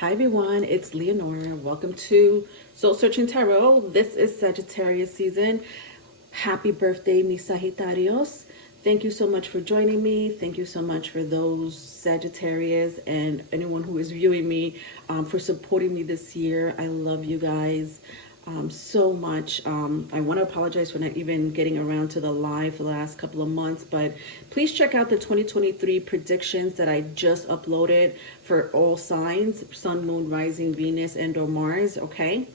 Hi everyone, it's Leonora. Welcome to Soul Searching Tarot. This is Sagittarius season. Happy birthday, mi Sagittarios. Thank you so much for joining me. Thank you so much for those Sagittarius and anyone who is viewing me for supporting me this year. I love you guys so much. I want to apologize for not even getting around to the live for the last couple of months, but please check out the 2023 predictions that I just uploaded for all signs, Sun, Moon, Rising, Venus, and or Mars, okay?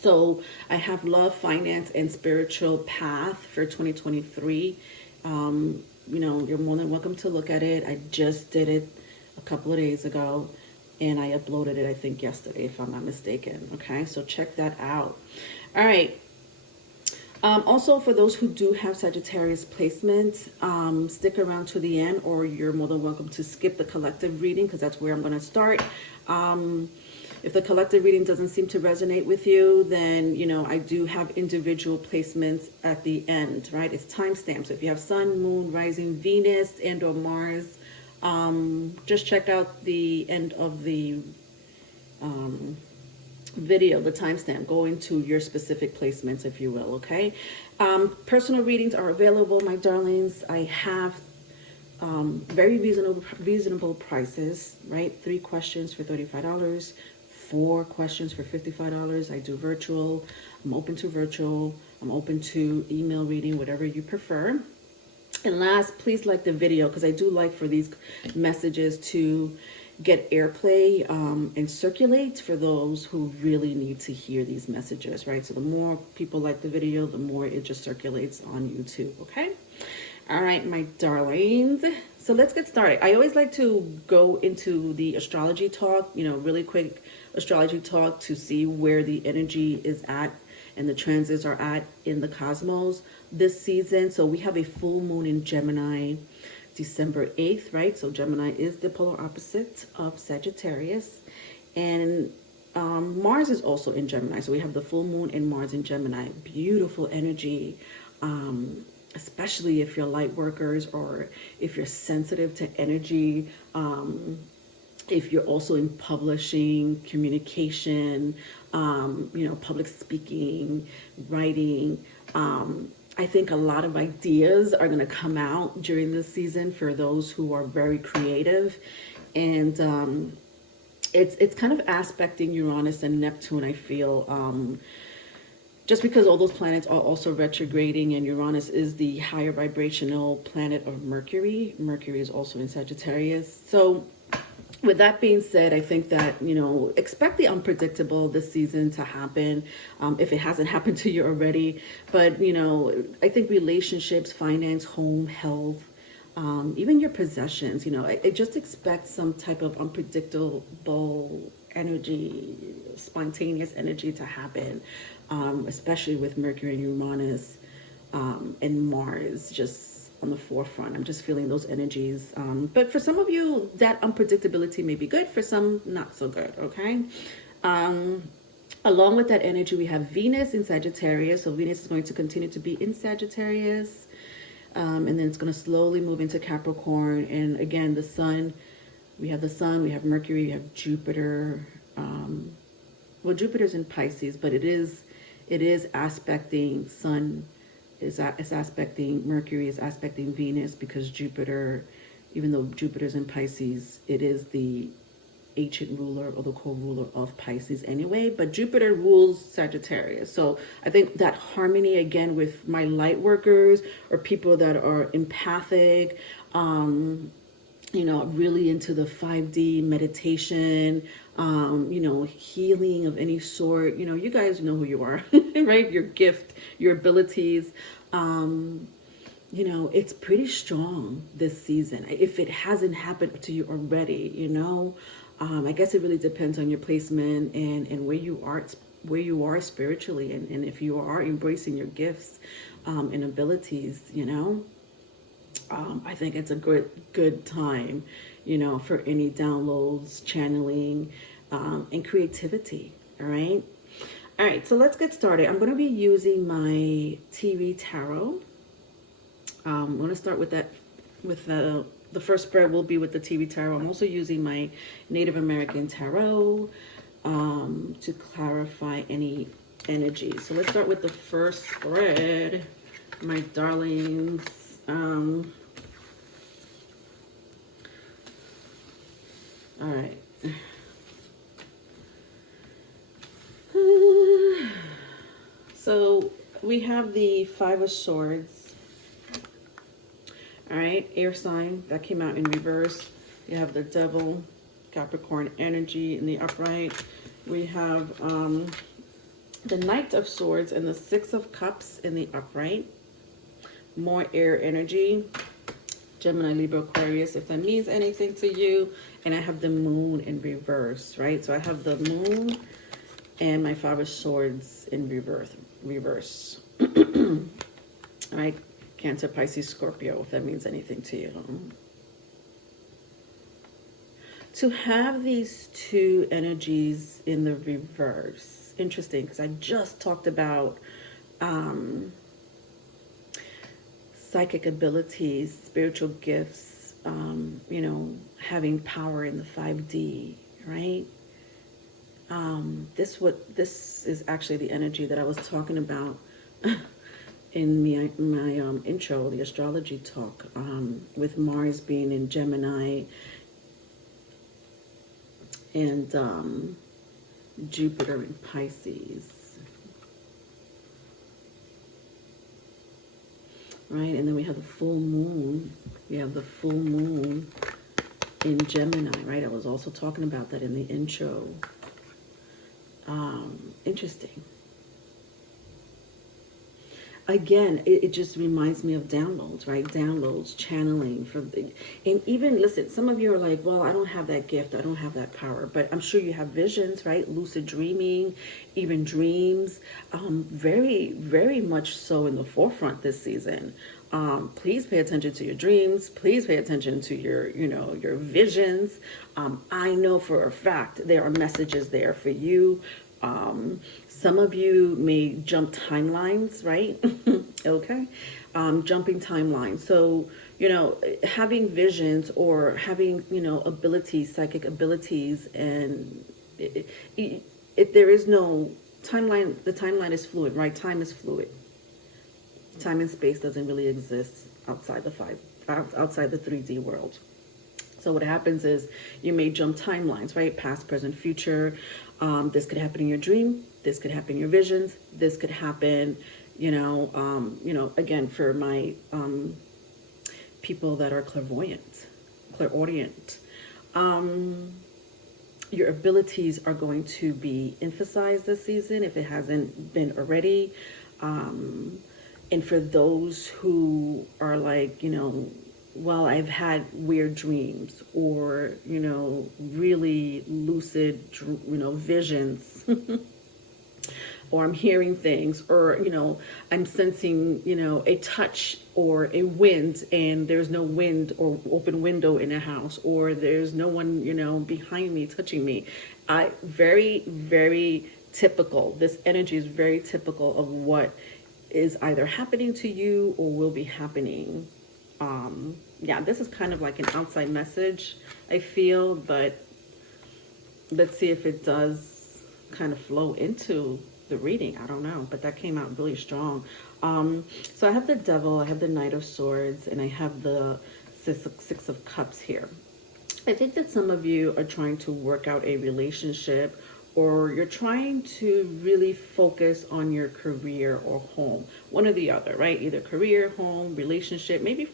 So I have love, finance, and spiritual path for 2023. You're more than welcome to look at it. I just did it a couple of days ago and I uploaded it, I think, yesterday, if I'm not mistaken. Okay, so check that out. All right. Also, for those who do have Sagittarius placements, stick around to the end, or you're more than welcome to skip the collective reading because that's where I'm going to start. If the collective reading doesn't seem to resonate with you, then, I do have individual placements at the end, right? It's timestamps. So if you have Sun, Moon, Rising, Venus, and or Mars, just check out the end of the video, the timestamp, go into your specific placements, if you will, okay? Personal readings are available, my darlings. I have very reasonable prices, right? 3 questions for $35, 4 questions for $55. I do virtual. I'm open to virtual. I'm open to email reading, whatever you prefer. And last, please like the video because I do like for these messages to get airplay and circulate for those who really need to hear these messages, right? So the more people like the video, the more it just circulates on YouTube, okay? All right, my darlings. So let's get started. I always like to go into the astrology talk, really quick astrology talk to see where the energy is at and the transits are at in the cosmos this season. So we have a full moon in Gemini December 8th, right? So Gemini is the polar opposite of Sagittarius. And Mars is also in Gemini. So we have the full moon and Mars in Gemini. Beautiful energy, especially if you're light workers or if you're sensitive to energy. If you're also in publishing, communication, public speaking, writing, I think a lot of ideas are going to come out during this season for those who are very creative. And it's kind of aspecting Uranus and Neptune, I feel, just because all those planets are also retrograding, and Uranus is the higher vibrational planet of Mercury. Mercury is also in Sagittarius. So with that being said, I think that, expect the unpredictable this season to happen, if it hasn't happened to you already. But, I think relationships, finance, home, health, even your possessions, I just expect some type of unpredictable energy, spontaneous energy to happen, especially with Mercury and Uranus and Mars just on the forefront. I'm just feeling those energies. But for some of you, that unpredictability may be good. For some, not so good, okay? Along with that energy, we have Venus in Sagittarius. So Venus is going to continue to be in Sagittarius. And then it's going to slowly move into Capricorn. And again, the sun, we have Mercury, we have Jupiter. Well, Jupiter's in Pisces, but it is aspecting Sun, is aspecting Mercury, is aspecting Venus, because Jupiter, even though Jupiter's in Pisces, it is the ancient ruler or the co-ruler of Pisces anyway, but Jupiter rules Sagittarius. So I think that harmony, again, with my light workers or people that are empathic, really into the 5D meditation, healing of any sort. You guys know who you are, right? Your gift, your abilities. It's pretty strong this season. If it hasn't happened to you already, I guess it really depends on your placement and where you are spiritually, and if you are embracing your gifts and abilities, I think it's a good time, for any downloads, channeling, and creativity. All right. So let's get started. I'm going to be using my TV tarot. I'm going to start with that the first spread will be with the TV Tarot. I'm also using my Native American Tarot to clarify any energy. So let's start with the first spread, my darlings. All right. So we have the Five of Swords. All right, air sign that came out in reverse. You have the Devil, Capricorn energy in the upright. We have the Knight of Swords and the Six of Cups in the upright. More air energy. Gemini, Libra, Aquarius, if that means anything to you. And I have the Moon in reverse, right? So I have the Moon and my Five of Swords in reverse. All right, Cancer, Pisces, Scorpio, if that means anything to you. To have these two energies in the reverse, interesting, because I just talked about psychic abilities, spiritual gifts, you know, having power in the 5D, right? This is actually the energy that I was talking about in my intro, the astrology talk, with Mars being in Gemini and Jupiter in Pisces, right? And then we have the full moon. We have the full moon in Gemini, right? I was also talking about that in the intro. Interesting. Again, it just reminds me of downloads, right? Downloads, channeling and even, listen, some of you are like, well, I don't have that gift, I don't have that power, but I'm sure you have visions, right? Lucid dreaming, even dreams, very, very much so in the forefront this season. Please pay attention to your dreams. Please pay attention to your, you know, your visions. I know for a fact there are messages there for you. Some of you may jump timelines, right? Okay. Jumping timelines. So, you know, having visions or having, you know, abilities, psychic abilities, and if there is no timeline, the timeline is fluid, right? Time is fluid. Time and space doesn't really exist outside the 3D world. So what happens is you may jump timelines, right? Past, present, future. This could happen in your dream. This could happen in your visions. This could happen, you know, again, for my people that are clairvoyant, clairaudient. Your abilities are going to be emphasized this season if it hasn't been already. And for those who are like, you know, well, I've had weird dreams or, you know, really lucid, you know, visions, or I'm hearing things, or, you know, I'm sensing, you know, a touch or a wind, and there's no wind or open window in a house, or there's no one, you know, behind me touching me. Very, very typical. This energy is very typical of what is either happening to you or will be happening. Yeah, this is kind of like an outside message, I feel, but let's see if it does kind of flow into the reading. I don't know, but that came out really strong. So I have the Devil, I have the Knight of Swords, and I have the Six of Cups here. I think that some of you are trying to work out a relationship, or you're trying to really focus on your career or home. One or the other, right? Either career, home, relationship, maybe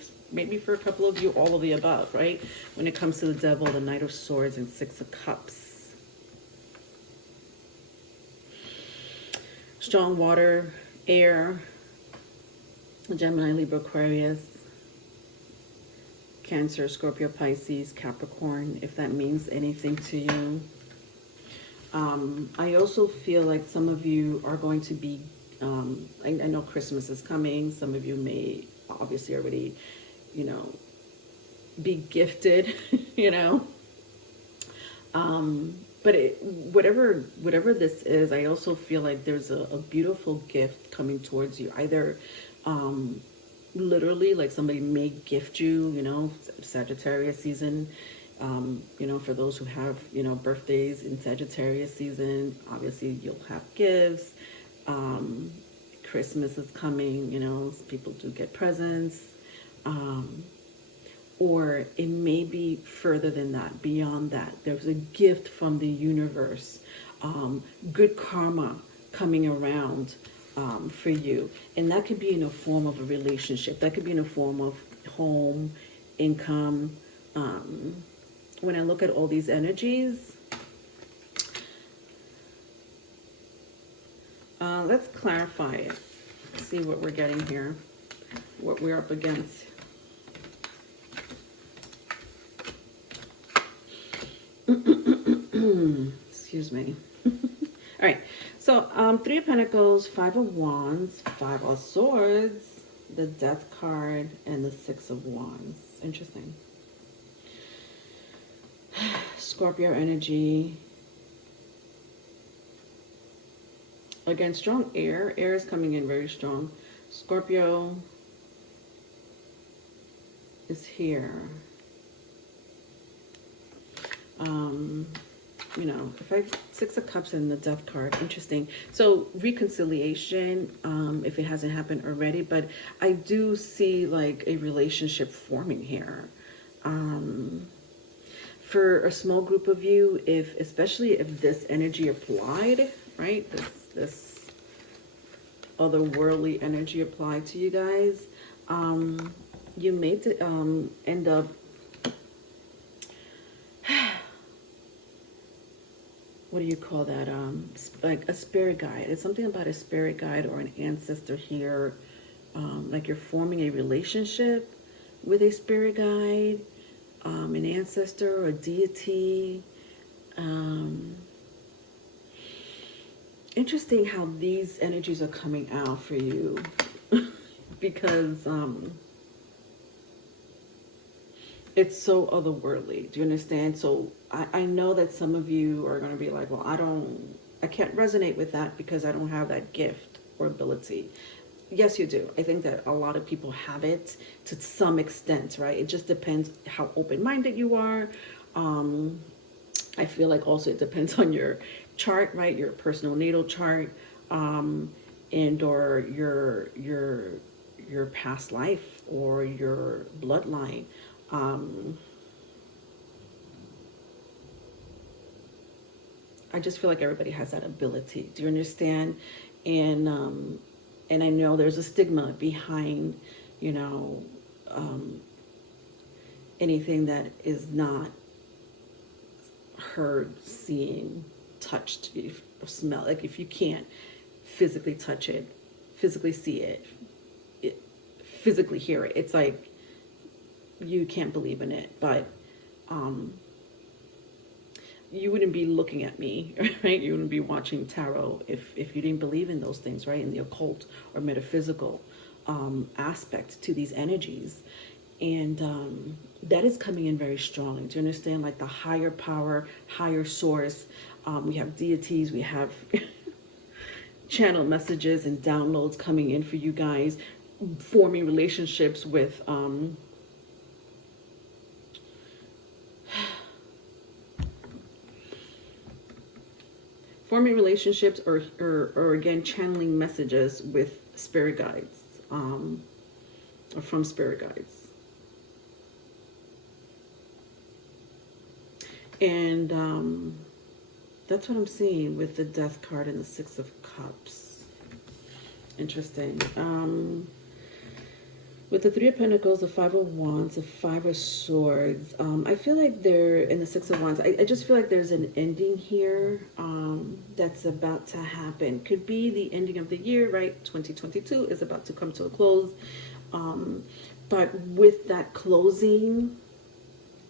for a couple of you, all of the above, right? When it comes to the Devil, the Knight of Swords, and Six of Cups. Strong water, air, Gemini, Libra, Aquarius, Cancer, Scorpio, Pisces, Capricorn, if that means anything to you. I also feel like some of you are going to be, I know Christmas is coming. Some of you may obviously already, you know, be gifted, you know. But whatever this is, I also feel like there's a beautiful gift coming towards you. Either literally, like somebody may gift you, you know, Sagittarius season. You know, for those who have, you know, birthdays in Sagittarius season, obviously you'll have gifts. Christmas is coming, you know, people do get presents. Or it may be further than that, beyond that. There's a gift from the universe, good karma coming around for you. And that could be in a form of a relationship. That could be in a form of home, income. When I look at all these energies, let's clarify it. See what we're getting here, what we're up against. Excuse me. All right. So, Three of Pentacles, Five of Wands, Five of Swords, the Death card, and the Six of Wands. Interesting. Scorpio energy. Again, strong air. Air is coming in very strong. Scorpio is here. You know, Six of Cups and the Death card, interesting. So reconciliation, if it hasn't happened already, but I do see like a relationship forming here. For a small group of you, especially if this energy applied, right? This otherworldly energy applied to you guys, you may end up, what do you call that? Like a spirit guide. It's something about a spirit guide or an ancestor here. Like you're forming a relationship with a spirit guide, an ancestor or a deity. Interesting how these energies are coming out for you because it's so otherworldly. Do you understand? So I know that some of you are going to be like, well, I can't resonate with that because I don't have that gift or ability. Yes, you do. I think that a lot of people have it to some extent, right? It just depends how open-minded you are. I feel like also it depends on your chart, right? Your personal natal chart, and or your past life or your bloodline. I just feel like everybody has that ability. Do you understand? And I know there's a stigma behind, you know, anything that is not heard, seen, touched, or smell. Like if you can't physically touch it, physically see it, physically hear it, it's like you can't believe in it. But you wouldn't be looking at me, right? You wouldn't be watching tarot if you didn't believe in those things, right? In the occult or metaphysical aspect to these energies. And that is coming in very strongly. Do you understand? Like the higher power, higher source. We have deities, we have channel messages and downloads coming in for you guys, forming relationships with forming relationships or again channeling messages with spirit guides, or from spirit guides. And that's what I'm seeing with the Death card and the Six of Cups. Interesting. With the Three of Pentacles, the Five of Wands, the Five of Swords, I feel like they're in the Six of Wands. I just feel like there's an ending here that's about to happen. Could be the ending of the year, right? 2022 is about to come to a close. But with that closing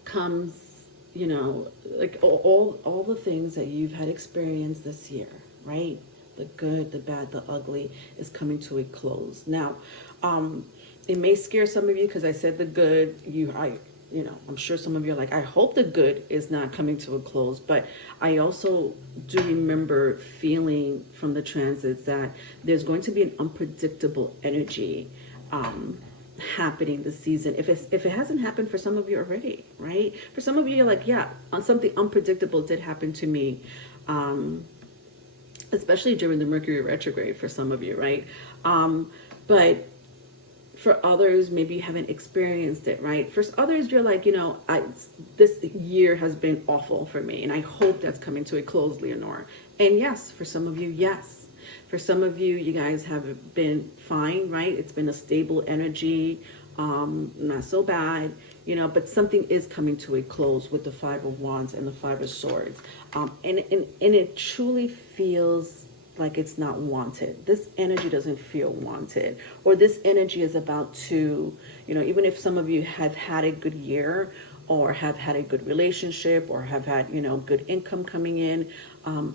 comes, you know, like all the things that you've had experienced this year, right? The good, the bad, the ugly is coming to a close. Now, it may scare some of you because I said the good. I'm sure some of you are like, I hope the good is not coming to a close. But I also do remember feeling from the transits that there's going to be an unpredictable energy happening this season. If it hasn't happened for some of you already, right? For some of you, you're like, yeah, on something unpredictable did happen to me, especially during the Mercury retrograde for some of you, right? But for others, maybe you haven't experienced it, right? For others, you're like, this year has been awful for me, and I hope that's coming to a close, Leonore. And yes, for some of you, yes. For some of you, you guys have been fine, right? It's been a stable energy, not so bad, but something is coming to a close with the Five of Wands and the Five of Swords. And it truly feels like it's not wanted. This energy doesn't feel wanted, or this energy is about to, even if some of you have had a good year or have had a good relationship or have had, good income coming in,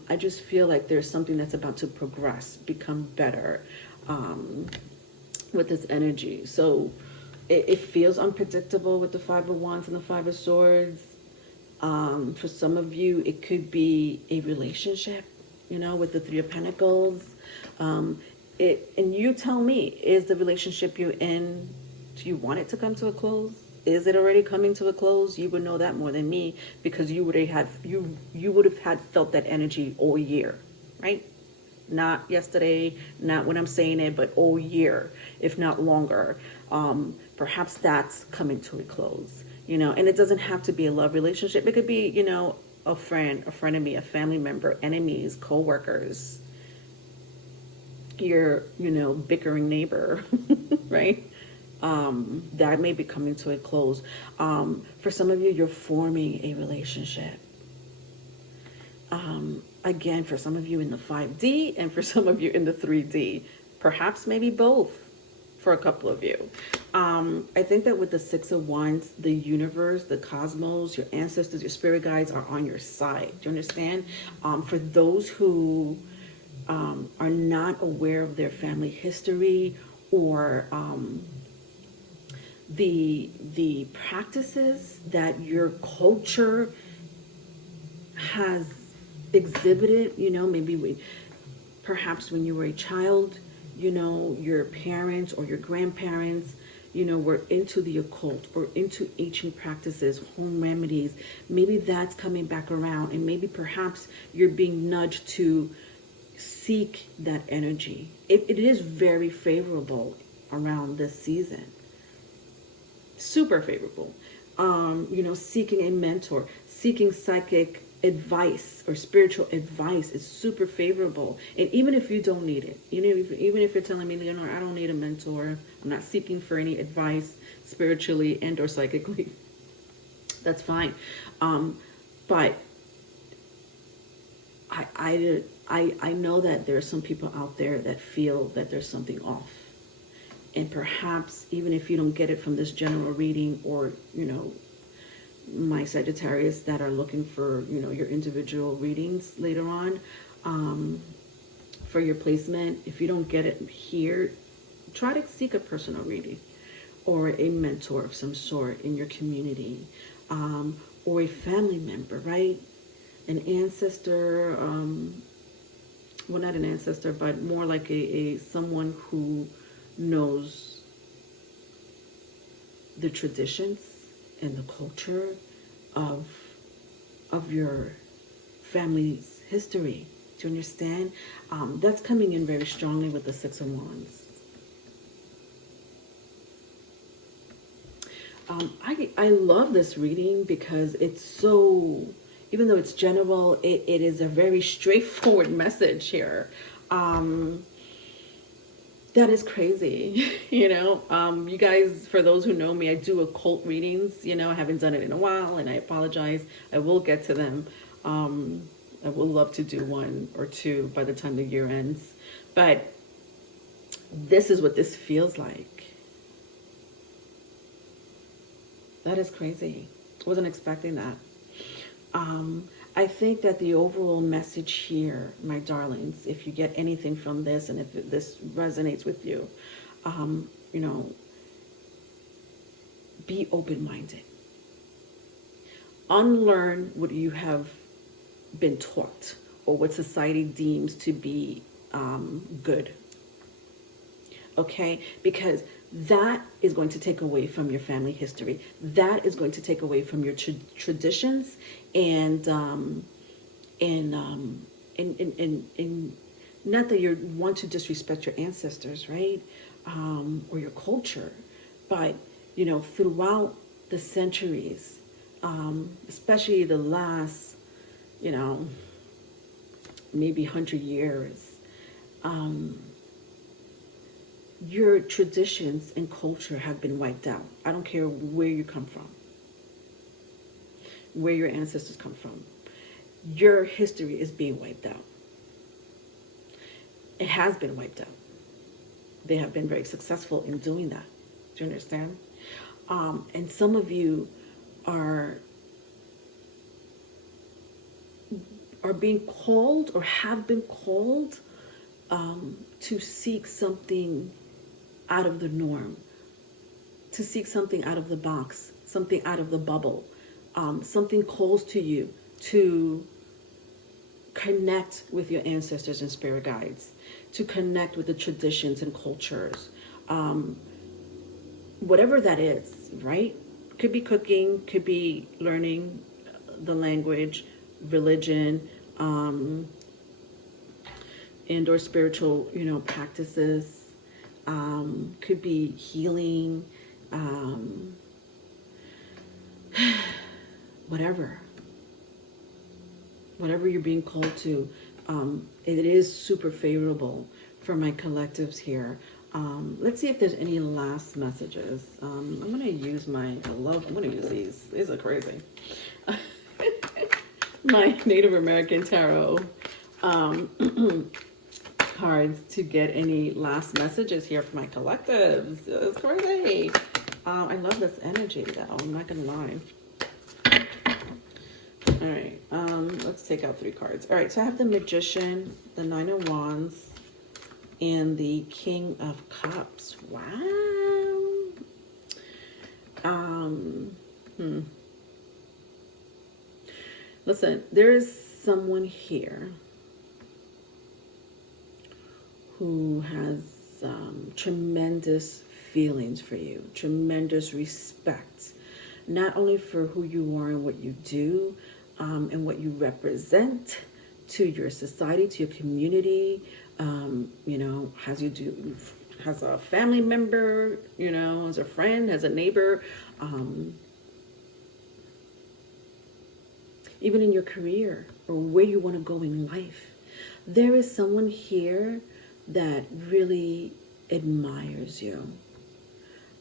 I just feel like there's something that's about to progress, become better with this energy. So it feels unpredictable with the Five of Wands and the Five of Swords. For some of you, it could be a relationship, with the Three of Pentacles. And you tell me, is the relationship you're in, do you want it to come to a close? Is it already coming to a close? You would know that more than me, because you would have had felt that energy all year, right? Not yesterday, not when I'm saying it, but all year, if not longer. Perhaps that's coming to a close, and it doesn't have to be a love relationship. It could be, a friend, a frenemy, a family member, enemies, co-workers, your, bickering neighbor, right? That may be coming to a close. For some of you, you're forming a relationship. Again, for some of you in the 5D and for some of you in the 3D, perhaps maybe both for a couple of you. I think that with the Six of Wands, the universe, the cosmos, your ancestors, your spirit guides are on your side. Do you understand? For those who are not aware of their family history, or the practices that your culture has exhibited, maybe perhaps when you were a child, your parents or your grandparents, were into the occult or into ancient practices, home remedies. Maybe that's coming back around, and maybe perhaps you're being nudged to seek that energy. It is very favorable around this season. Super favorable. Seeking a mentor, seeking psychic advice or spiritual advice is super favorable. And even if you don't need it, even if you're telling me, Leonore, I don't need a mentor, I'm not seeking for any advice spiritually and or psychically, that's fine. But I know that there are some people out there that feel that there's something off. And perhaps even if you don't get it from this general reading, or, my Sagittarius that are looking for, your individual readings later on, for your placement, if you don't get it here, try to seek a personal reading or a mentor of some sort in your community, or a family member, right? An ancestor, well, not an ancestor, but more like a someone who knows the traditions and the culture of your family's history. Do you understand? That's coming in very strongly with the Six of Wands. I love this reading because it's so, even though it's general, it is a very straightforward message here. That is crazy. You guys, for those who know me, I do occult readings. I haven't done it in a while, and I apologize. I will get to them. I would love to do one or two by the time the year ends. But this is what this feels like. That is crazy. I wasn't expecting that. I think that the overall message here, my darlings, if you get anything from this and if this resonates with you, be open-minded. Unlearn what you have been taught or what society deems to be good. Okay? Because that is going to take away from your family history. That is going to take away from your traditions and not that you want to disrespect your ancestors, right? Or your culture, but throughout the centuries, especially the last, maybe 100 years, your traditions and culture have been wiped out. I don't care where you come from, where your ancestors come from. Your history is being wiped out. It has been wiped out. They have been very successful in doing that. Do you understand? And some of you are being called or have been called to seek something out of the norm, to seek something out of the box, something out of the bubble. Something calls to you to connect with your ancestors and spirit guides, to connect with the traditions and cultures. Whatever that is, right? Could be cooking, could be learning the language, religion, and or spiritual, practices. Could be healing, whatever you're being called to. It is super favorable for my collectives here. Let's see if there's any last messages. I'm going to use I'm going to use these. These are crazy. My Native American Tarot cards to get any last messages here for my collectives. It's crazy. I love this energy, though. I'm not going to lie. All right. Let's take out 3 cards. All right. So I have the Magician, the Nine of Wands, and the King of Cups. Wow. Listen, there is someone here who has tremendous feelings for you, tremendous respect, not only for who you are and what you do, and what you represent to your society, to your community, has a family member, as a friend, as a neighbor, even in your career or where you want to go in life. There is someone here that really admires you.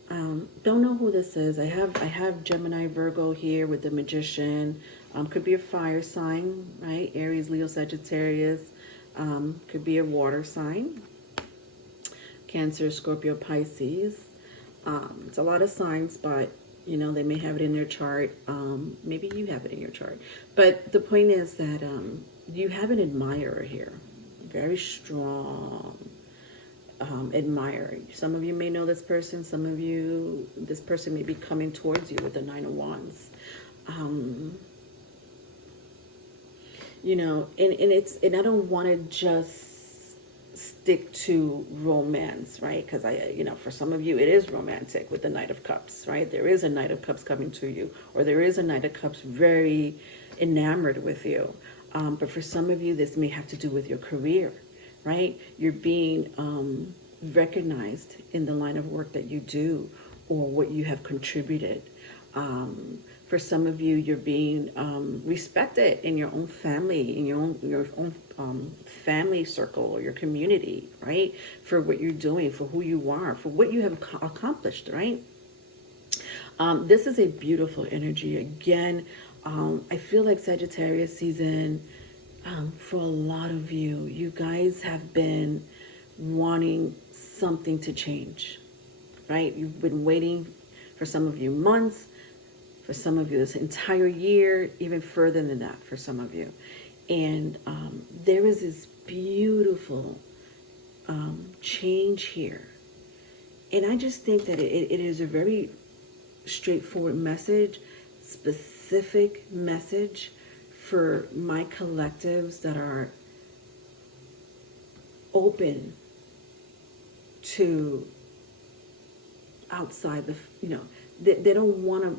Don't know who this is. I have Gemini, Virgo here with the Magician. Could be a fire sign, right? Aries, Leo, Sagittarius. Could be a water sign. Cancer, Scorpio, Pisces. It's a lot of signs, but they may have it in their chart. Maybe you have it in your chart. But the point is that you have an admirer here. Very strong admirer. Some of you may know this person. Some of you, this person may be coming towards you with the Nine of Wands. And I don't want to just stick to romance, right? Because for some of you, it is romantic with the Knight of Cups, right? There is a Knight of Cups coming to you, or there is a Knight of Cups very enamored with you. But for some of you, this may have to do with your career, right? You're being recognized in the line of work that you do or what you have contributed. For some of you, you're being respected in your own family, in your own family circle or your community, right? For what you're doing, for who you are, for what you have accomplished, right? This is a beautiful energy. Again, I feel like Sagittarius season, for a lot of you, you guys have been wanting something to change, right? You've been waiting, for some of you, months, for some of you this entire year, even further than that for some of you. And there is this beautiful change here. And I just think that it is a very straightforward message, specific message for my collectives that are open to outside the, they don't want to.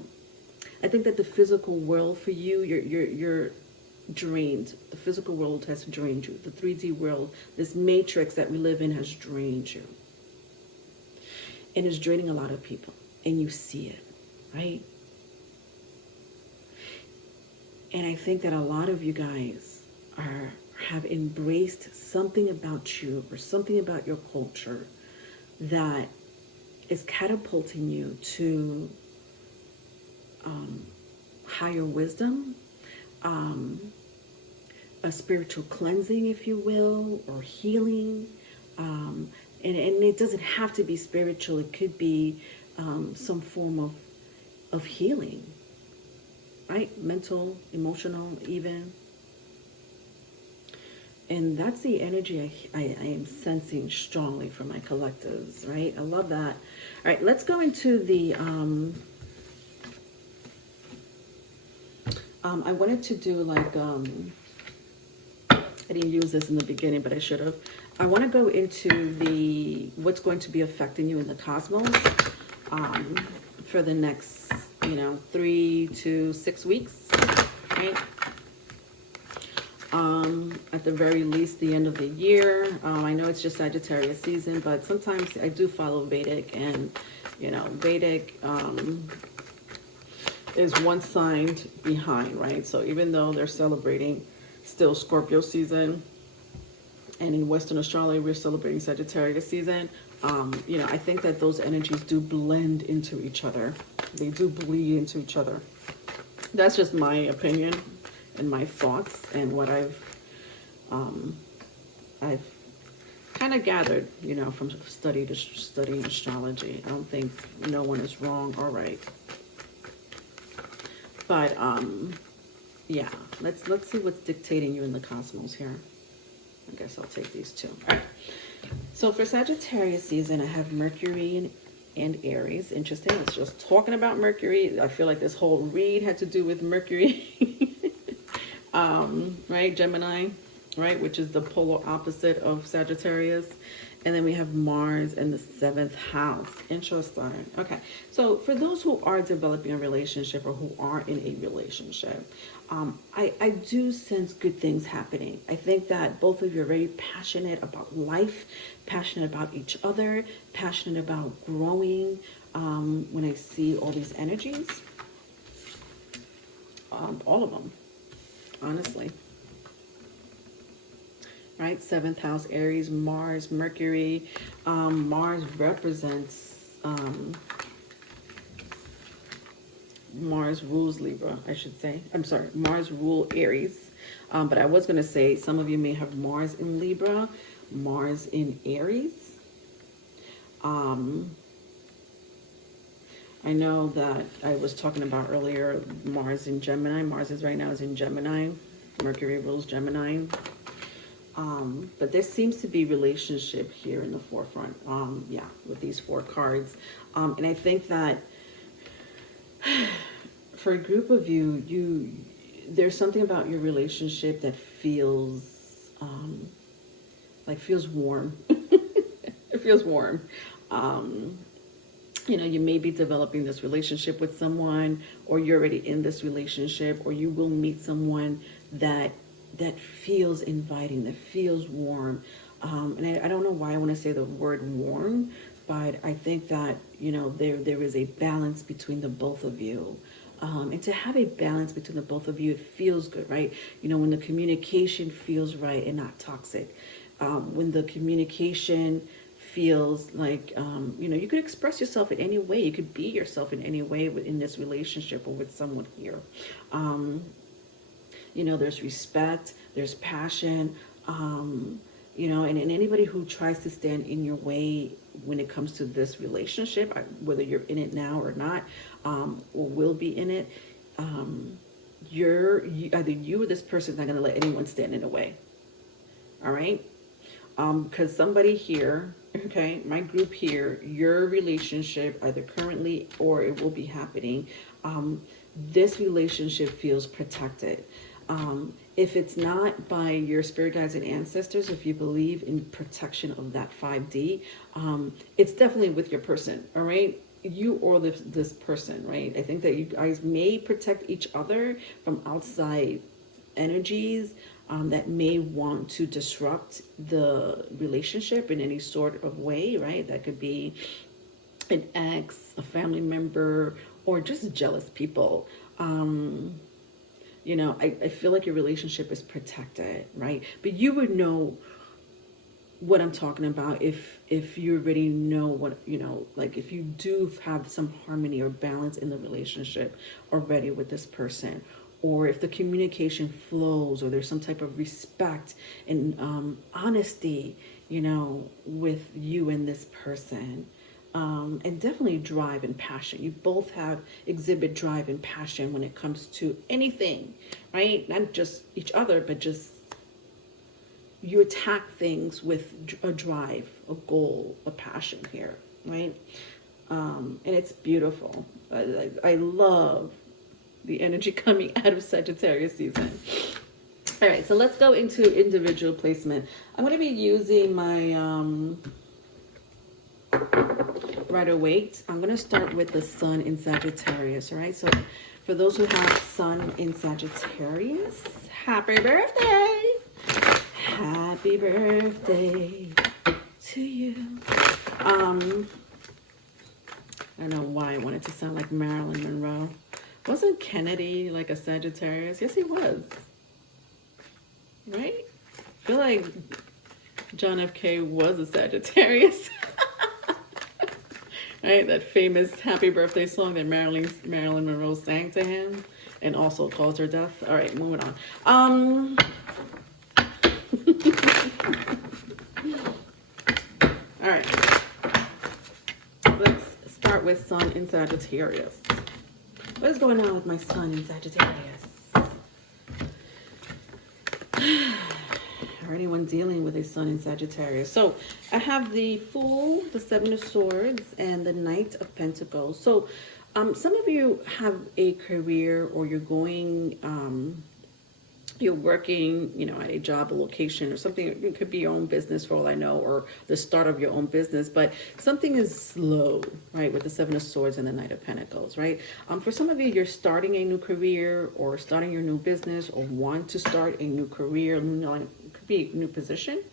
I think that the physical world for you, you're drained. The physical world has drained you. The 3D world, this matrix that we live in, has drained you. And it's draining a lot of people. And you see it, right? And I think that a lot of you guys have embraced something about you or something about your culture that is catapulting you to higher wisdom, a spiritual cleansing, if you will, or healing. And it doesn't have to be spiritual. It could be some form of healing, right? Mental, emotional, even. And that's the energy I am sensing strongly from my collectives, right? I love that. All right, let's go into the... I wanted to do like... I didn't use this in the beginning, but I should have. I want to go into what's going to be affecting you in the cosmos for the next, 3 to 6 weeks, right? At the very least, the end of the year. I know it's just Sagittarius season, but sometimes I do follow Vedic, and Vedic is one sign behind, right? So even though they're celebrating still Scorpio season, and in Western astrology we're celebrating Sagittarius season, I think that those energies do blend into each other. They do bleed into each other. That's just my opinion and my thoughts and what I've kind of gathered, from studying astrology. I don't think no one is wrong or right. But yeah, let's see what's dictating you in the cosmos here. I guess I'll take these two. All right. So for Sagittarius season, I have Mercury and Aries. Interesting. It's just talking about Mercury. I feel like this whole read had to do with Mercury. Right? Gemini, right? Which is the polar opposite of Sagittarius. And then we have Mars in the 7th house. Interesting. Okay. So for those who are developing a relationship or who are in a relationship, I do sense good things happening. I think that both of you are very passionate about life, passionate about each other, passionate about growing. When I see all these energies, all of them, honestly. Right, 7th house, Aries, Mars, Mercury. Mars represents, Mars rules Libra, I should say. I'm sorry, Mars rule Aries. But I was going to say some of you may have Mars in Libra, Mars in Aries. I know that I was talking about earlier Mars in Gemini. Mars is right now is in Gemini. Mercury rules Gemini. But there seems to be relationship here in the forefront. Yeah, with these 4 cards. And I think that for a group of you, there's something about your relationship that feels, feels warm. It feels warm. You may be developing this relationship with someone, or you're already in this relationship, or you will meet someone that feels inviting, that feels warm. And I don't know why I want to say the word warm, but I think that, there is a balance between the both of you. And to have a balance between the both of you, it feels good, right? When the communication feels right and not toxic. When the communication feels like, you could express yourself in any way. You could be yourself in any way in this relationship or with someone here. There's respect, there's passion, and anybody who tries to stand in your way when it comes to this relationship, whether you're in it now or not, or will be in it, either you or this person is not going to let anyone stand in the way. All right? Because somebody here, okay, my group here, your relationship, either currently or it will be happening, this relationship feels protected. If it's not by your spirit guides and ancestors, if you believe in protection of that 5D, it's definitely with your person, all right? you or this person, right? I think that you guys may protect each other from outside energies that may want to disrupt the relationship in any sort of way, right? That could be an ex, a family member, or just jealous people. I feel like your relationship is protected, right? But you would know what I'm talking about if you already know what, like if you do have some harmony or balance in the relationship already with this person, or if the communication flows, or there's some type of respect and honesty, with you and this person. And definitely drive and passion. You both have exhibit drive and passion when it comes to anything, right? Not just each other, but just you attack things with a drive, a goal, a passion here, right? And it's beautiful. I love the energy coming out of Sagittarius season. All right, so let's go into individual placement. I'm going to be using my Rider Waite. I'm going to start with the Sun in Sagittarius, all right? So for those who have Sun in Sagittarius, happy birthday! Happy birthday to you. I don't know why I wanted to sound like Marilyn Monroe. Wasn't Kennedy like a Sagittarius? Yes, he was. Right? I feel like John F. K. was a Sagittarius. Right? That famous happy birthday song that Marilyn Monroe sang to him and also caused her death. All right, moving on. All right. Let's start with Sun in Sagittarius. What is going on with my Sun in Sagittarius? Or anyone dealing with a Sun in Sagittarius. So I have the Fool, the Seven of Swords, and the Knight of Pentacles. So some of you have a career, or you're going, you're working, at a job, a location, or something. It could be your own business for all I know, or the start of your own business, but something is slow, right, with the Seven of Swords and the Knight of Pentacles, right? For some of you, you're starting a new career, or starting your new business, or want to start a new career, could be a new position,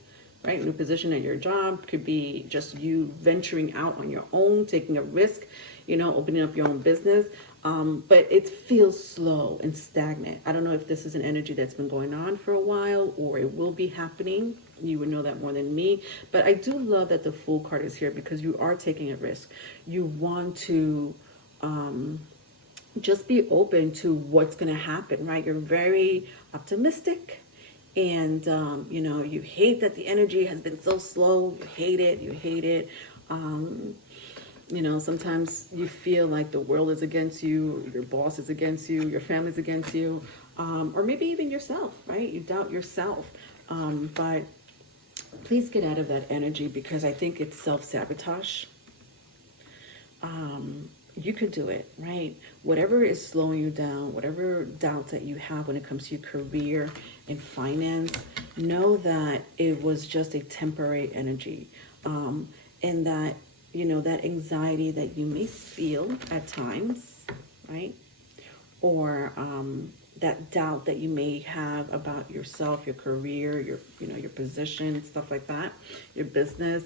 right? New position at your job, could be just you venturing out on your own, taking a risk, opening up your own business. But it feels slow and stagnant. I don't know if this is an energy that's been going on for a while, or it will be happening. You would know that more than me. But I do love that the Fool card is here, because you are taking a risk. You want to just be open to what's going to happen, right? You're very optimistic. And, you hate that the energy has been so slow. You hate it. Sometimes you feel like the world is against you, your boss is against you, your family's against you, or maybe even yourself, right? You doubt yourself. But please get out of that energy, because I think it's self-sabotage. You could do it, right? Whatever is slowing you down, whatever doubts that you have when it comes to your career and finance, know that it was just a temporary energy. And that, that anxiety that you may feel at times, right? Or that doubt that you may have about yourself, your career, your position, stuff like that, your business,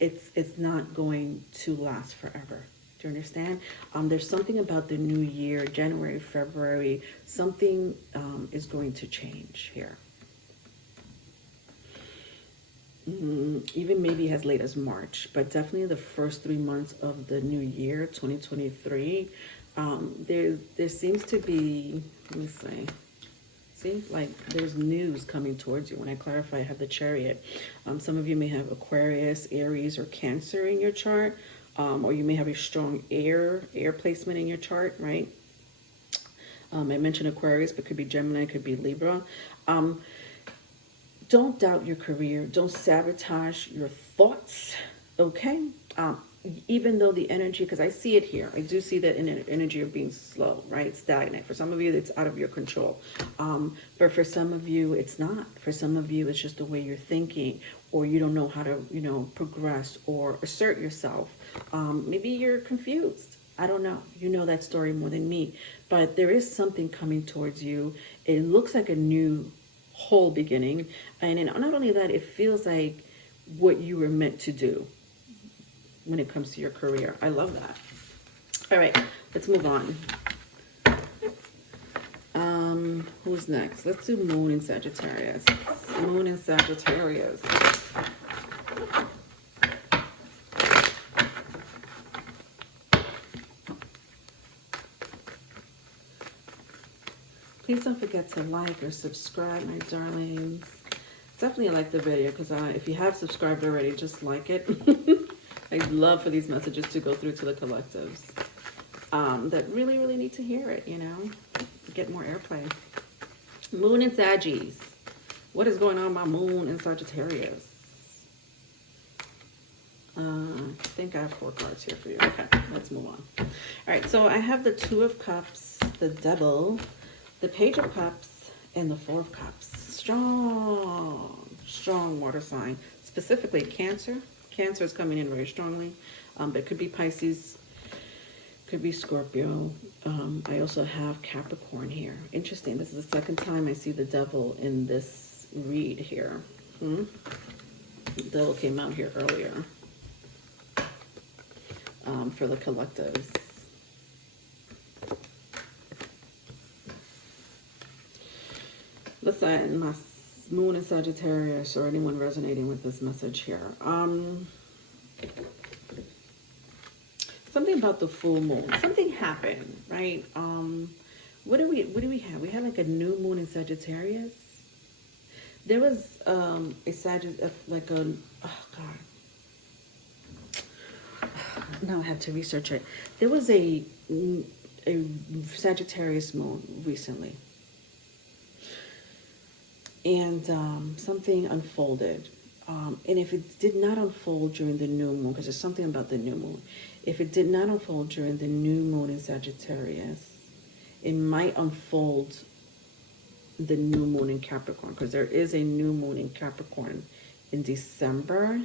it's not going to last forever. Do you understand? There's something about the new year, January, February, something is going to change here. Even maybe as late as March, but definitely the first 3 months of the new year, 2023, there seems to be, let me see, like there's news coming towards you. When I clarify, I have the Chariot. Some of you may have Aquarius, Aries, or Cancer in your chart, or you may have a strong air placement in your chart, right? I mentioned Aquarius, but it could be Gemini, it could be Libra. Don't doubt your career. Don't sabotage your thoughts, okay? even though the energy, because I see it here, I do see that energy of being slow, right? Stagnant. For some of you, it's out of your control. But for some of you, it's not. For some of you, it's just the way you're thinking, or you don't know how to, progress or assert yourself. Maybe you're confused. I don't know. You know that story more than me. But there is something coming towards you. It looks like a new whole beginning. And not only that, it feels like what you were meant to do when it comes to your career. I love that. All right, let's move on. Who's next? Let's do Moon in Sagittarius. Moon in Sagittarius. Please don't forget to like or subscribe, my darlings. Definitely like the video, because if you have subscribed already, just like it. I'd love for these messages to go through to the collectives that really, really need to hear it, get more airplay. Moon and Saggies. What is going on with my Moon in Sagittarius? I think I have 4 cards here for you. Okay, let's move on. All right, so I have the 2 of Cups, the Devil, the Page of Cups, and the 4 of Cups. Strong water sign, specifically Cancer. Cancer is coming in very strongly, but it could be Pisces, could be Scorpio. I also have Capricorn here. Interesting. This is the second time I see the Devil in this read here. The Devil came out here earlier for the collectives. Listen, my Moon in Sagittarius, or anyone resonating with this message here. Something about the full moon. Something happened, right? What do we have? We had like a new moon in Sagittarius. There was a Sagittarius, like a, oh God. Now I have to research it. There was a Sagittarius moon recently. And something unfolded. And if it did not unfold during the new moon, because there's something about the new moon, if it did not unfold during the new moon in Sagittarius, it might unfold the new moon in Capricorn, because there is a new moon in Capricorn in December.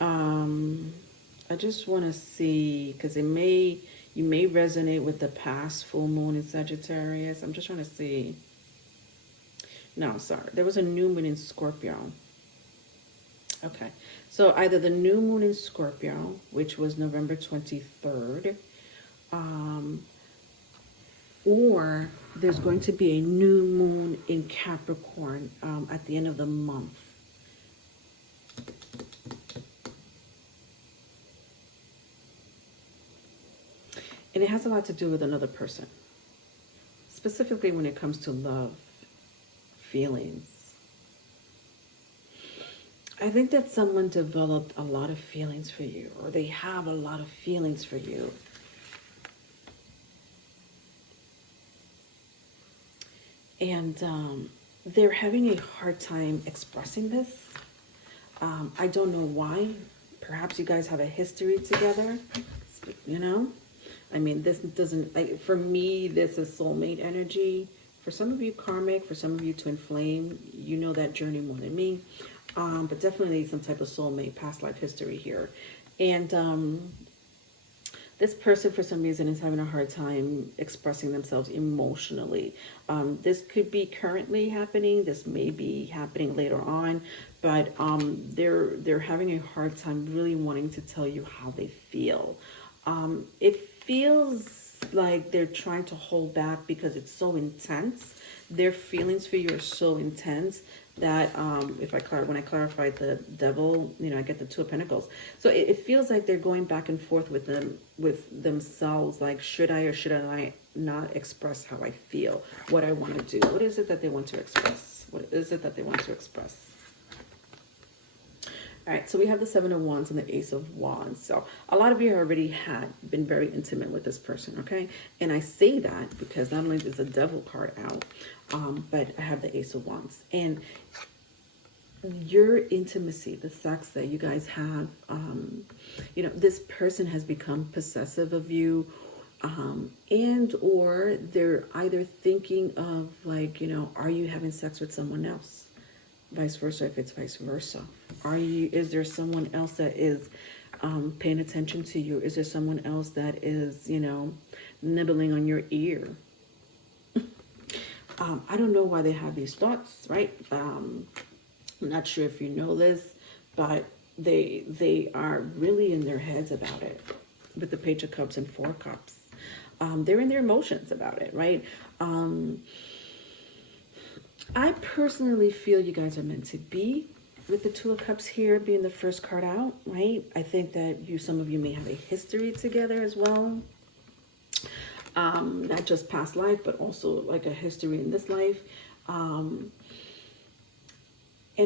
I just want to see, because you may resonate with the past full moon in Sagittarius. I'm just trying to see. No, sorry. There was a new moon in Scorpio. Okay. So either the new moon in Scorpio, which was November 23rd, or there's going to be a new moon in Capricorn at the end of the month. And it has a lot to do with another person, specifically when it comes to love, feelings. I think that someone developed a lot of feelings for you, or they have a lot of feelings for you. And they're having a hard time expressing this. I don't know why. Perhaps you guys have a history together, I mean, this doesn't, for me, this is soulmate energy. For some of you, karmic. For some of you, twin flame. You know that journey more than me. But definitely some type of soulmate, past life history here. And this person, for some reason, is having a hard time expressing themselves emotionally. This could be currently happening. This may be happening later on. But they're having a hard time really wanting to tell you how they feel. It feels like they're trying to hold back because it's so intense. Their feelings for you are so intense that when I clarified the Devil, I get the 2 of Pentacles. So it feels like they're going back and forth with themselves, like, should I or should I not express how I feel, what I want to do? What is it that they want to express? What is it that they want to express? All right, so we have the 7 of Wands and the Ace of Wands. So a lot of you already had been very intimate with this person, okay? And I say that because not only is the Devil card out, but I have the Ace of Wands. And your intimacy, the sex that you guys have, this person has become possessive of you, and or they're either thinking of like, are you having sex with someone else? Vice versa, if it's vice versa. Is there someone else that is paying attention to you? Is there someone else that is, nibbling on your ear? I don't know why they have these thoughts, right? I'm not sure if you know this, but they are really in their heads about it with the Page of Cups and Four Cups. They're in their emotions about it, right? I personally feel you guys are meant to be, with the Two of Cups here being the first card out, right? I think that some of you may have a history together as well. Not just past life, but also like a history in this life. And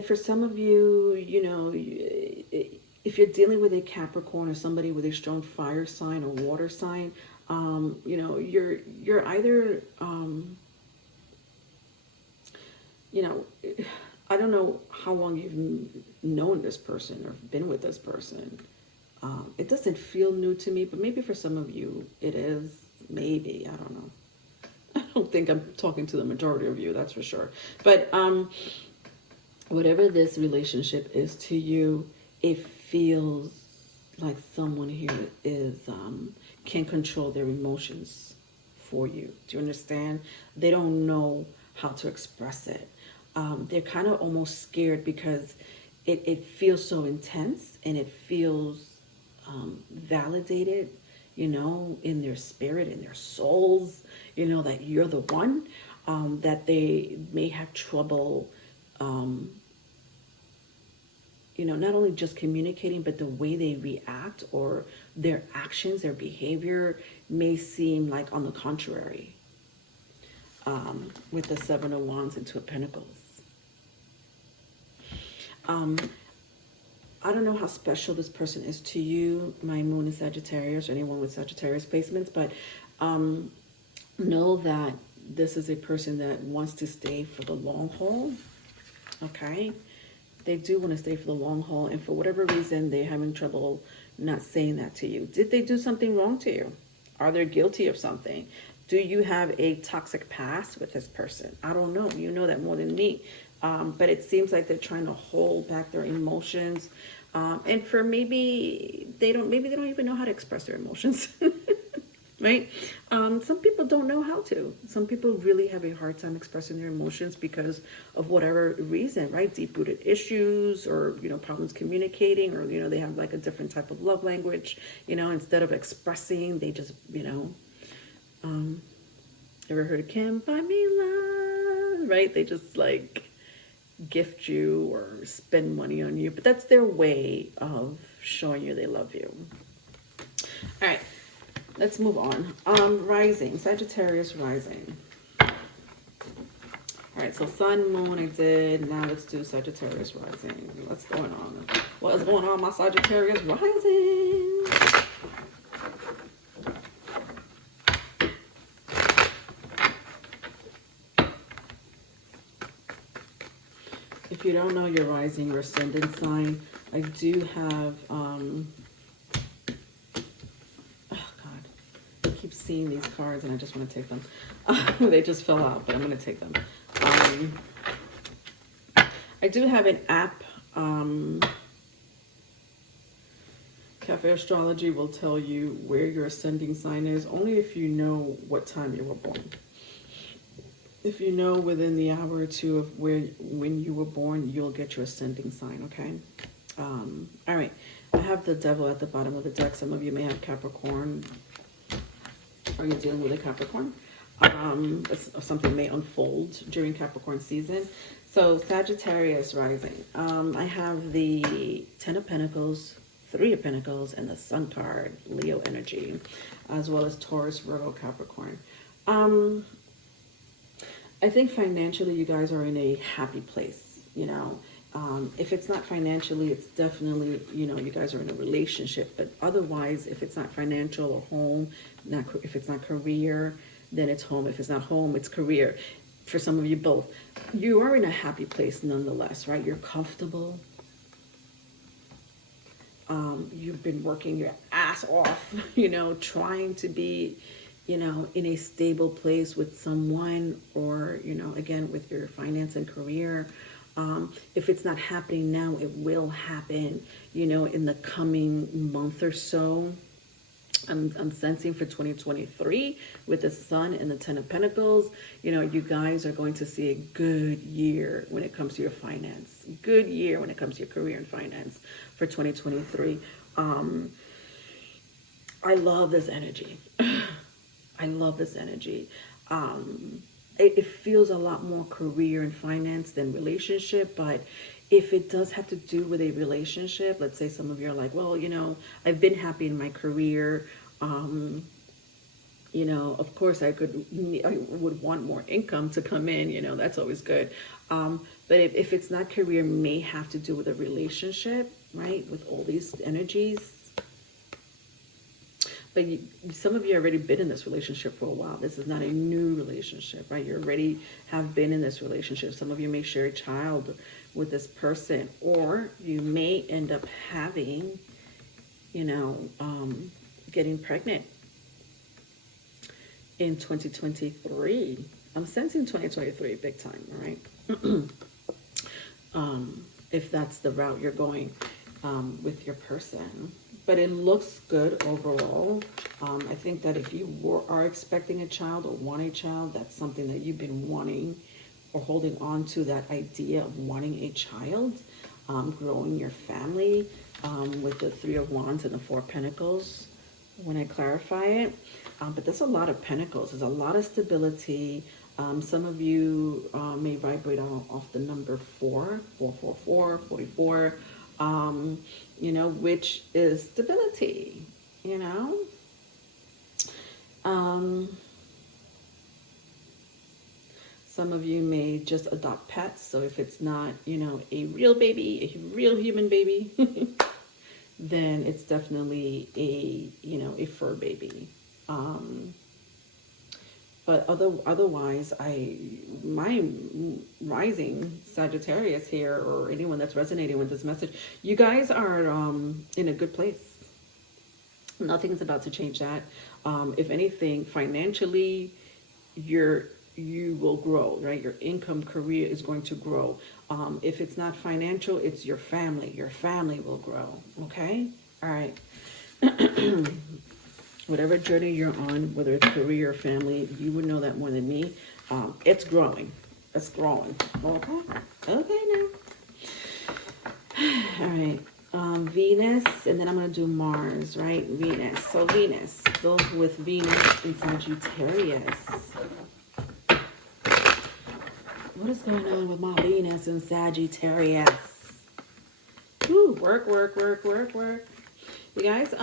for some of you, if you're dealing with a Capricorn or somebody with a strong fire sign or water sign, you're either, I don't know how long you've known this person or been with this person. It doesn't feel new to me, but maybe for some of you it is. Maybe, I don't know. I don't think I'm talking to the majority of you, that's for sure. But whatever this relationship is to you, it feels like someone here can control their emotions for you. Do you understand? They don't know how to express it. They're kind of almost scared because it feels so intense and it feels validated, in their spirit, in their souls, that you're the one, that they may have trouble, not only just communicating, but the way they react or their actions, their behavior may seem like on the contrary, with the Seven of Wands and Two of Pentacles. I don't know how special this person is to you, my moon is Sagittarius, or anyone with Sagittarius placements, but know that this is a person that wants to stay for the long haul, okay? They do want to stay for the long haul, and for whatever reason, they're having trouble not saying that to you. Did they do something wrong to you? Are they guilty of something? Do you have a toxic past with this person? I don't know. You know that more than me. But it seems like they're trying to hold back their emotions. And for maybe they don't even know how to express their emotions, right? Some people don't know how to. Some people really have a hard time expressing their emotions because of whatever reason, right? Deep-rooted issues or, problems communicating, or, they have like a different type of love language, instead of expressing, they just, ever heard of Kim, Find Me Love, right? They just like gift you or spend money on you, but that's their way of showing you they love you. All right, let's move on. Rising, Sagittarius rising. All right, so Sun, Moon, I did. Now let's do Sagittarius rising. What's going on? What is going on, my Sagittarius rising? If you don't know your rising or ascendant sign, I do have, oh God, I keep seeing these cards and I just want to take them. They just fell out, but I'm going to take them. I do have an app. Cafe Astrology will tell you where your ascending sign is, only if you know what time you were born. If you know within the hour or two of when you were born, you'll get your ascending sign, okay? All right. I have the Devil at the bottom of the deck. Some of you may have Capricorn. Are you dealing with a Capricorn? Something may unfold during Capricorn season. So Sagittarius rising. I have the Ten of Pentacles, Three of Pentacles, and the Sun card, Leo energy, as well as Taurus, Virgo, Capricorn. I think financially you guys are in a happy place, If it's not financially, it's definitely, you guys are in a relationship. But otherwise, if it's not financial or home, if it's not career, then it's home. If it's not home, it's career. for some of you both, you are in a happy place nonetheless, right? You're comfortable. You've been working your ass off, trying to be, in a stable place with someone, or, again, with your finance and career. If it's not happening now, it will happen, in the coming month or so. I'm sensing for 2023 with the Sun and the Ten of Pentacles, you guys are going to see a good year when it comes to your finance. Good year when it comes to your career and finance for 2023. I love this energy. I love this energy. It feels a lot more career and finance than relationship, but if it does have to do with a relationship, let's say some of you are like, well, I've been happy in my career. Of course I would want more income to come in, that's always good. But if it's not career, may have to do with a relationship, right? With all these energies. But some of you already been in this relationship for a while. This is not a new relationship, right? You already have been in this relationship. Some of you may share a child with this person, or you may end up having, getting pregnant in 2023. I'm sensing 2023 big time, all right? If that's the route you're going with your person. But it looks good overall. I think that if you are expecting a child or want a child, that's something that you've been wanting or holding on to, that idea of wanting a child, growing your family, with the Three of Wands and the Four of Pentacles when I clarify it. But there's a lot of pentacles. There's a lot of stability. Some of you may vibrate off the number 444, 44. Which is stability, some of you may just adopt pets. So if it's not, a real baby, a real human baby, then it's definitely a fur baby. But otherwise, my rising Sagittarius here, or anyone that's resonating with this message, you guys are in a good place. Nothing's about to change that. If anything, financially, you will grow, right? Your income, career is going to grow. If it's not financial, it's your family. Your family will grow. Okay? All right. Whatever journey you're on, whether it's career or family, you would know that more than me. It's growing. It's growing. Okay? Okay now. All right. Venus, and then I'm going to do Mars, right? Venus. So Venus, those with Venus in Sagittarius. What is going on with my Venus in Sagittarius? Woo, work. You guys,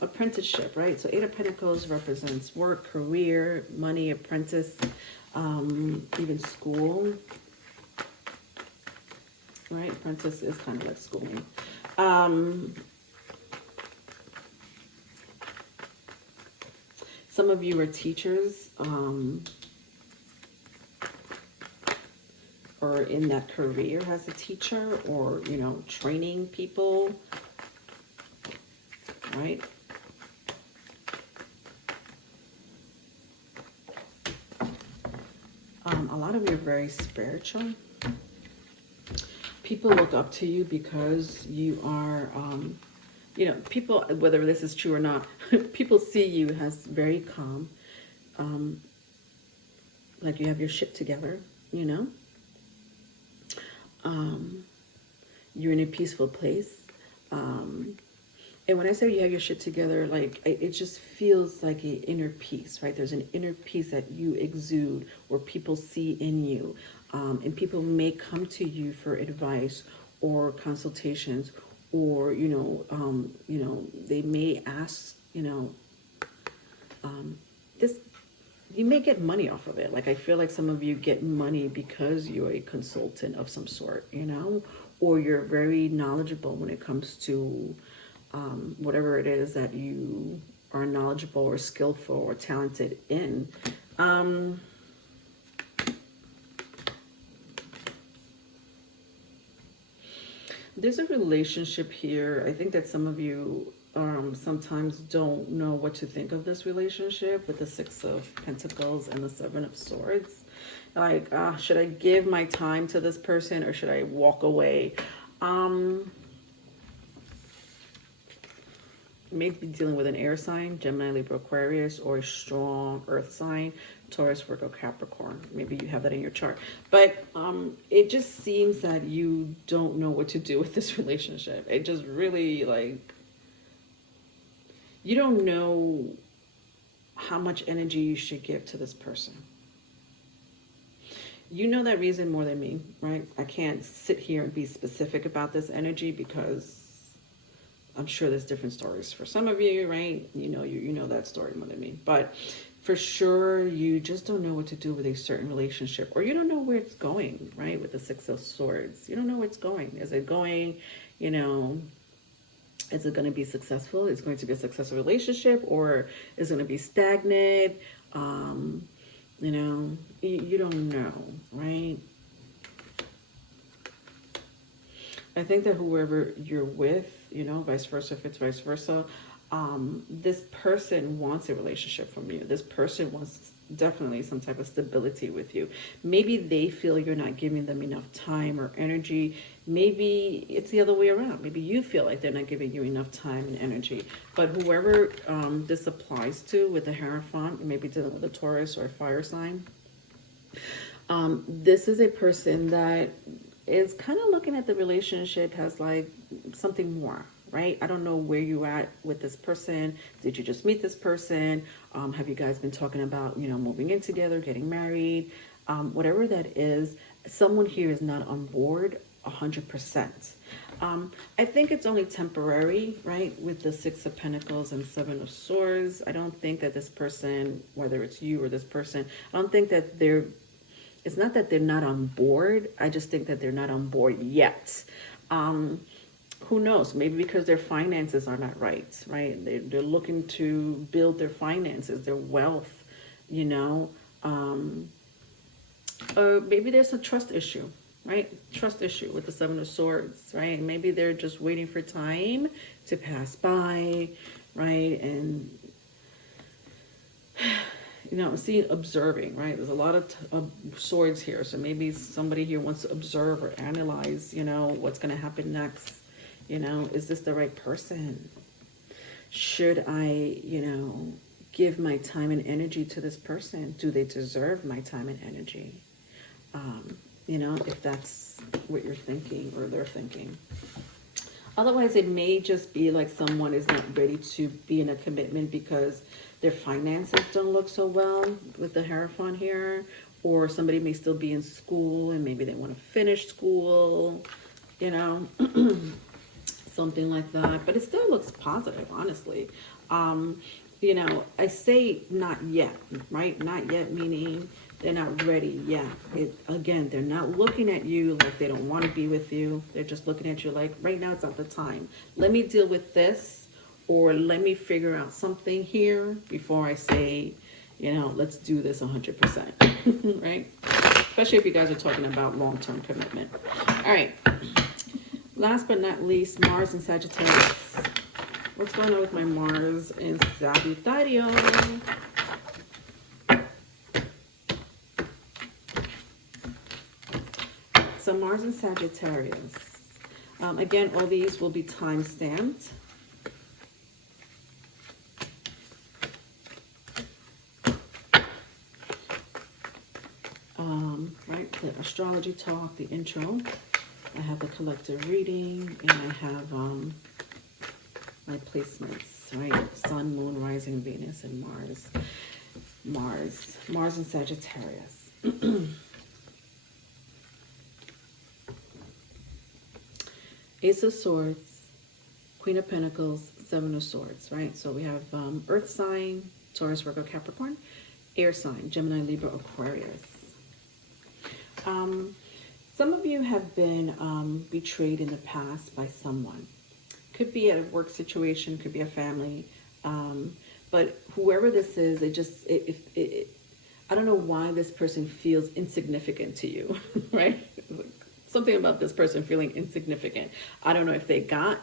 apprenticeship, right? So Eight of Pentacles represents work, career, money, apprentice, even school, right? Apprentice is kind of like schooling. Some of you are teachers, or in that career as a teacher, or, training people, right? A lot of you are very spiritual. People look up to you because you are, people, whether this is true or not, people see you as very calm, like you have your shit together, you're in a peaceful place. And when I say you have your shit together, like, it just feels like an inner peace, right? There's an inner peace that you exude, or people see in you. And people may come to you for advice or consultations, or, they may ask, this, you may get money off of it. Like, I feel like some of you get money because you're a consultant of some sort, or you're very knowledgeable when it comes to whatever it is that you are knowledgeable or skillful or talented in. There's a relationship here. I think that some of you sometimes don't know what to think of this relationship with the Six of Pentacles and the Seven of Swords. Like, should I give my time to this person or should I walk away? Maybe dealing with an air sign, Gemini, Libra, Aquarius, or a strong earth sign, Taurus, Virgo, Capricorn. Maybe you have that in your chart. But it just seems that you don't know what to do with this relationship. It just really, like, you don't know how much energy you should give to this person. You know that reason more than me, right? I can't sit here and be specific about this energy because I'm sure there's different stories for some of you, right? You know that story more than me. But for sure, you just don't know what to do with a certain relationship, or you don't know where it's going, right? With the Six of Swords, you don't know where it's going. Is it going, is it going to be successful? Is it going to be a successful relationship, or is it going to be stagnant? You don't know, right? I think that whoever you're with, vice versa, if it's vice versa, this person wants a relationship from you. This person wants definitely some type of stability with you. Maybe they feel you're not giving them enough time or energy. Maybe it's the other way around. Maybe you feel like they're not giving you enough time and energy. But whoever this applies to with the Hierophant, maybe dealing with a Taurus or a fire sign, this is a person that is kind of looking at the relationship as like something more, right? I don't know where you at with this person. Did you just meet this person? Have you guys been talking about, moving in together, getting married? Whatever that is, someone here is not on board 100%. I think it's only temporary, right? With the Six of Pentacles and Seven of Swords. I don't think that this person, whether it's you or this person, I don't think that it's not that they're not on board. I just think that they're not on board yet. Who knows? Maybe because their finances are not right? They're looking to build their finances, their wealth, or maybe there's a trust issue, right? Trust issue with the Seven of Swords, right? Maybe they're just waiting for time to pass by, right? And observing, right? There's a lot of swords here. So maybe somebody here wants to observe or analyze, what's going to happen next. Is this the right person? Should I, give my time and energy to this person? Do they deserve my time and energy? If that's what you're thinking or they're thinking. Otherwise, it may just be like someone is not ready to be in a commitment because their finances don't look so well with the Hierophant here. Or somebody may still be in school and maybe they want to finish school, something like that. But it still looks positive, honestly. I say not yet, right? Not yet meaning they're not ready yet. Again, they're not looking at you like they don't want to be with you. They're just looking at you like, right now it's not the time. Let me deal with this, or let me figure out something here before I say, let's do this 100%, right? Especially if you guys are talking about long-term commitment. All right. Last but not least, Mars and Sagittarius. What's going on with my Mars in Sagittarius? So Mars and Sagittarius. Again, all these will be time-stamped. Right, the astrology talk, the intro. I have the collective reading, and I have my placements, right? Sun, Moon, Rising, Venus, and Mars. Mars and Sagittarius. Ace of Swords, Queen of Pentacles, Seven of Swords, right? So we have Earth sign, Taurus, Virgo, Capricorn, air sign, Gemini, Libra, Aquarius. Some of you have been betrayed in the past by someone. Could be at a work situation, could be a family. But whoever this is, I don't know why this person feels insignificant to you, right? something about this person feeling insignificant. I don't know if they got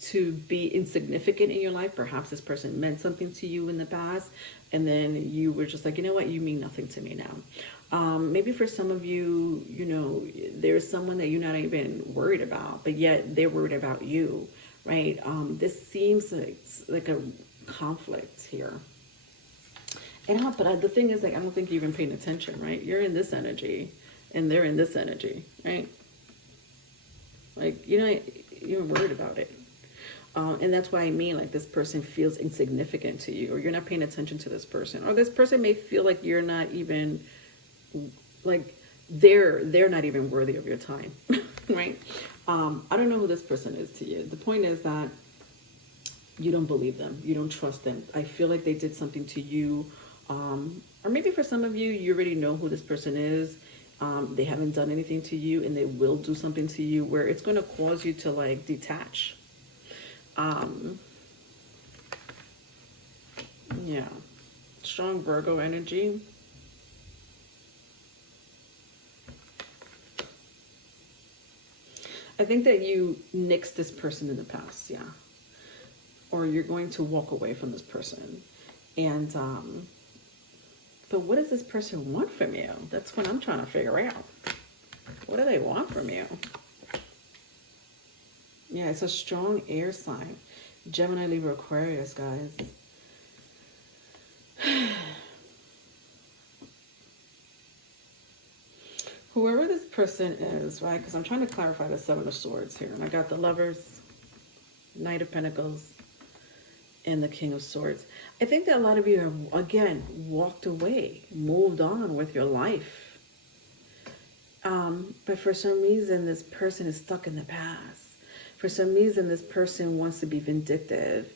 to be insignificant in your life. Perhaps this person meant something to you in the past, and then you were just like, you know what, you mean nothing to me now. Maybe for some of you, you know, there's someone that you're not even worried about, but yet they're worried about you, right? This seems like a conflict here. But the thing is, like, I don't think you're even paying attention, right? You're in this energy, and they're in this energy, right? Like, you're not even worried about it. And that's why I mean, like, this person feels insignificant to you, or you're not paying attention to this person, or this person may feel like you're not even, like, they're not even worthy of your time, right? I don't know who this person is to you. The point is that you don't believe them. You don't trust them. I feel like they did something to you. Or maybe for some of you, you already know who this person is. They haven't done anything to you, and they will do something to you where it's going to cause you to, like, detach. Yeah. Strong Virgo energy. I think that you nixed this person in the past, yeah. Or you're going to walk away from this person. And, but what does this person want from you? That's what I'm trying to figure out. What do they want from you? Yeah, it's a strong air sign. Gemini, Libra, Aquarius, guys. Whoever this person is, right? Because I'm trying to clarify the Seven of Swords here. And I got the Lovers, Knight of Pentacles, and the King of Swords. I think that a lot of you have, again, walked away, moved on with your life. But for some reason, this person is stuck in the past. For some reason, this person wants to be vindictive.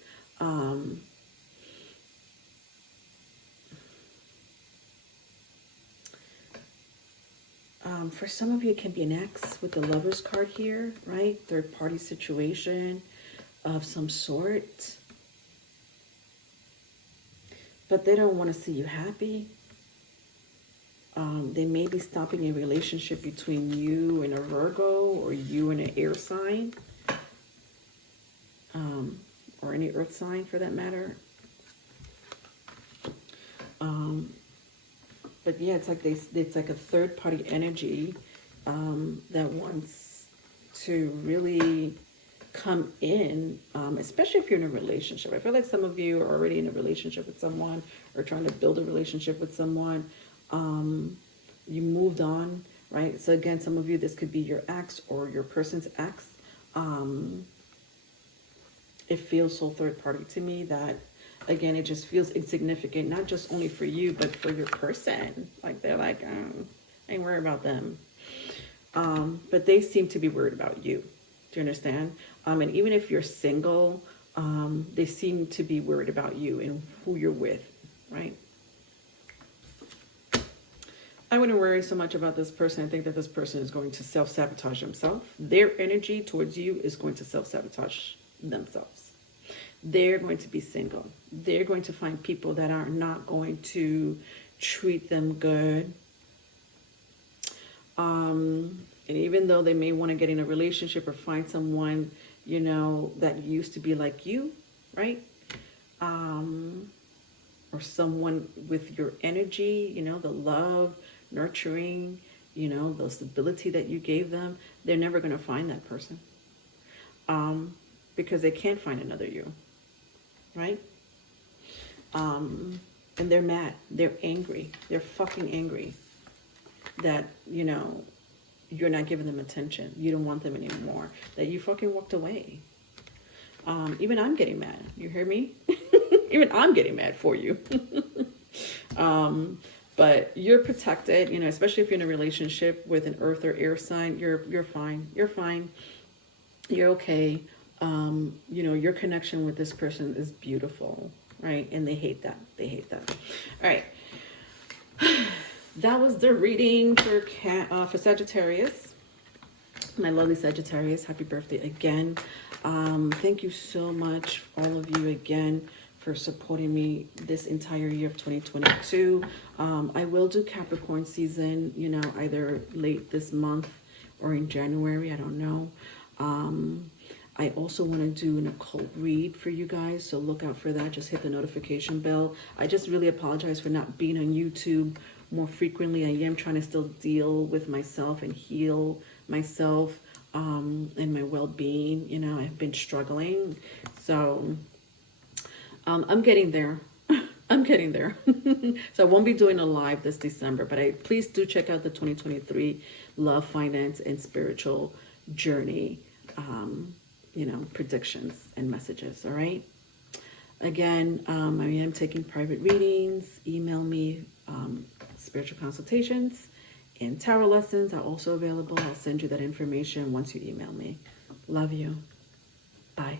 For some of you, it can be an ex with the Lovers card here, right? Third party situation of some sort. But they don't want to see you happy. They may be stopping a relationship between you and a Virgo, or you and an air sign, or any earth sign for that matter. But yeah, it's like a third party energy that wants to really come in, especially if you're in a relationship. I feel like some of you are already in a relationship with someone, or trying to build a relationship with someone. You moved on, right? So again, some of you, this could be your ex or your person's ex. It feels so third party to me that, again, it just feels insignificant, not just only for you, but for your person. Like, they're like, I ain't worried about them. But they seem to be worried about you. Do you understand? And even if you're single, they seem to be worried about you and who you're with, right? I wouldn't worry so much about this person. I think that this person is going to self-sabotage themselves. Their energy towards you is going to self-sabotage themselves. They're going to be single. They're going to find people that are not going to treat them good. And even though they may want to get in a relationship or find someone, you know, that used to be like you, right? Or someone with your energy, you know, the love, nurturing, you know, the stability that you gave them, they're never going to find that person. Because they can't find another you, right? And they're mad. They're angry. They're fucking angry that, you know, you're not giving them attention. You don't want them anymore. That you fucking walked away. Even I'm getting mad. You hear me? Even I'm getting mad for you. But you're protected, you know, especially if you're in a relationship with an earth or air sign, you're fine. You're fine. You're okay. You know, your connection with this person is beautiful, right? And they hate that. They hate that. All right. That was the reading for Sagittarius. My lovely Sagittarius, happy birthday again. Thank you so much, all of you, again, for supporting me this entire year of 2022. I will do Capricorn season, you know, either late this month or in January. I don't know. I also want to do an occult read for you guys, so look out for that. Just hit the notification bell. I just really apologize for not being on YouTube more frequently. I am trying to still deal with myself and heal myself and my well-being. You know, I've been struggling, so I'm getting there. I'm getting there. So I won't be doing a live this December, but please do check out the 2023 Love, Finance, and Spiritual Journey, you know, predictions and messages, all right? Again, I am taking private readings. Email me. Spiritual consultations and tarot lessons are also available. I'll send you that information once you email me. Love you. Bye.